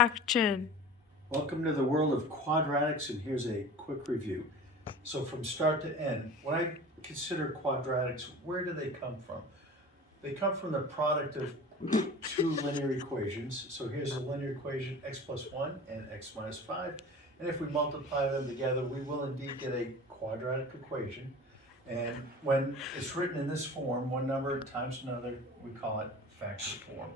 Action. Welcome to the world of quadratics, and here's a quick review. So from start to end, when I consider quadratics, where do they come from? They come from the product of two linear equations. So here's a linear equation, x plus 1 and x minus 5. And if we multiply them together, we will indeed get a quadratic equation. And when it's written in this form, one number times another, we call it factored form.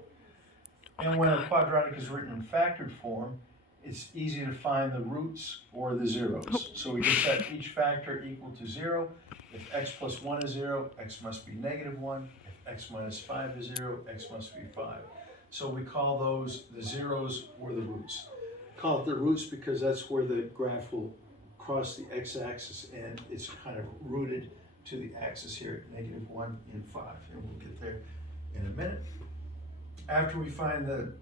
And when a quadratic is written in factored form, it's easy to find the roots or the zeros. So we can set each factor equal to 0. If x plus 1 is 0, x must be negative 1. If x minus 5 is 0, x must be 5. So we call those the zeros or the roots. Call it the roots because that's where the graph will cross the x-axis and it's kind of rooted to the axis here at negative 1 and 5. And we'll get there in a minute. After we find the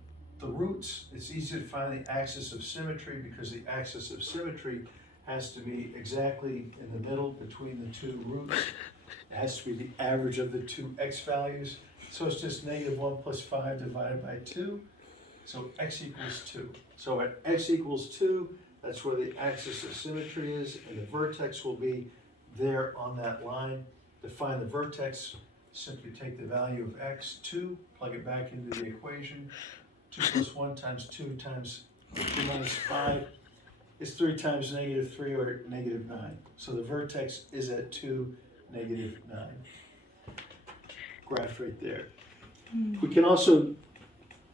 roots, it's easy to find the axis of symmetry because the axis of symmetry has to be exactly in the middle between the two roots. It has to be the average of the two x values. So it's just negative 1 plus 5 divided by 2. So x equals 2. So at x equals 2, that's where the axis of symmetry is, and the vertex will be there on that line. To find the vertex, simply take the value of x, 2, plug it back into the equation. 2 plus 1 times 2 times 2 minus 5 is 3 times negative 3, or negative 9. So the vertex is at 2, negative 9. Graph right there. We can also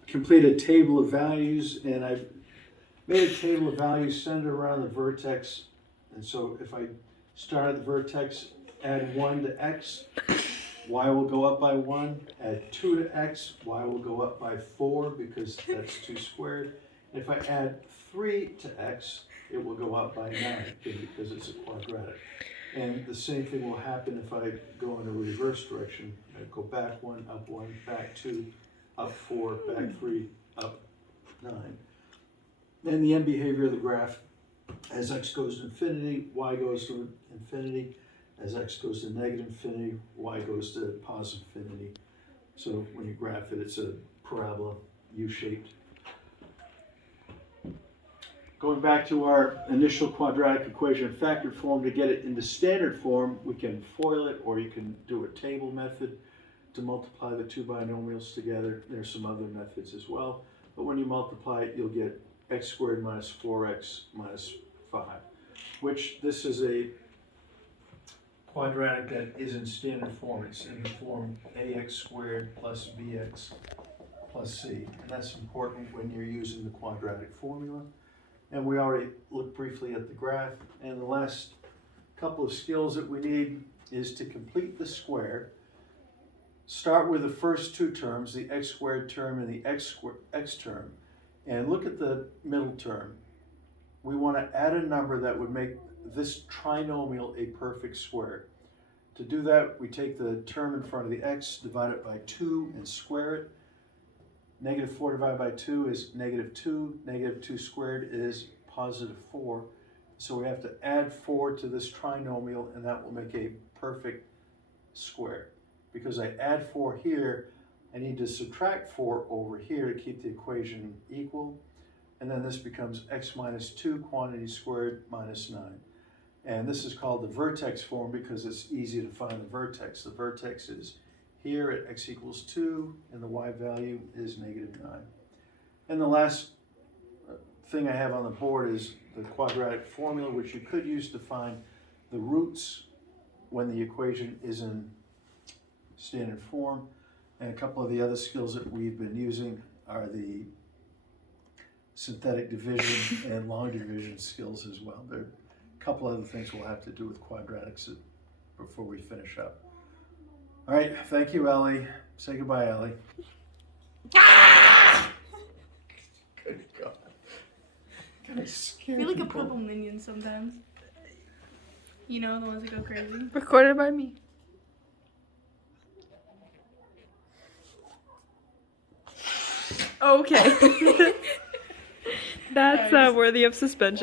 complete a table of values, and I've made a table of values centered around the vertex. And so if I start at the vertex, add 1 to x, y will go up by 1. Add 2 to x, y will go up by 4 because that's 2 squared. If I add 3 to x, it will go up by 9 because it's a quadratic. And the same thing will happen if I go in a reverse direction. I go back 1, up 1, back 2, up 4, back 3, up 9. And the end behavior of the graph, as x goes to infinity, y goes to infinity. As x goes to negative infinity, y goes to positive infinity. So when you graph it, it's a parabola, U-shaped. Going back to our initial quadratic equation in factored form, to get it into standard form, we can FOIL it, or you can do a table method to multiply the two binomials together. There's some other methods as well. But when you multiply it, you'll get x squared minus 4x minus 5, which this is a quadratic that is in standard form. It's in the form ax squared plus bx plus c. And that's important when you're using the quadratic formula. And we already looked briefly at the graph. And the last couple of skills that we need is to complete the square. Start with the first two terms, the x squared term and the x term. And look at the middle term. We want to add a number that would make this trinomial a perfect square. To do that, we take the term in front of the x, divide it by 2, and square it. Negative 4 divided by 2 is negative 2. Negative 2 squared is positive 4. So we have to add 4 to this trinomial, and that will make a perfect square. Because I add 4 here, I need to subtract 4 over here to keep the equation equal. And then this becomes x minus 2 quantity squared minus 9. And this is called the vertex form because it's easy to find the vertex. The vertex is here at x equals 2, and the y value is negative 9. And the last thing I have on the board is the quadratic formula, which you could use to find the roots when the equation is in standard form. And a couple of the other skills that we've been using are the synthetic division and long division skills as well. There are a couple other things we'll have to do with quadratics before we finish up. All right, thank you, Ellie. Say goodbye, Ellie. Good God. I feel like a purple minion sometimes. You know, the ones that go crazy. Recorded by me. Okay. That's worthy of suspension.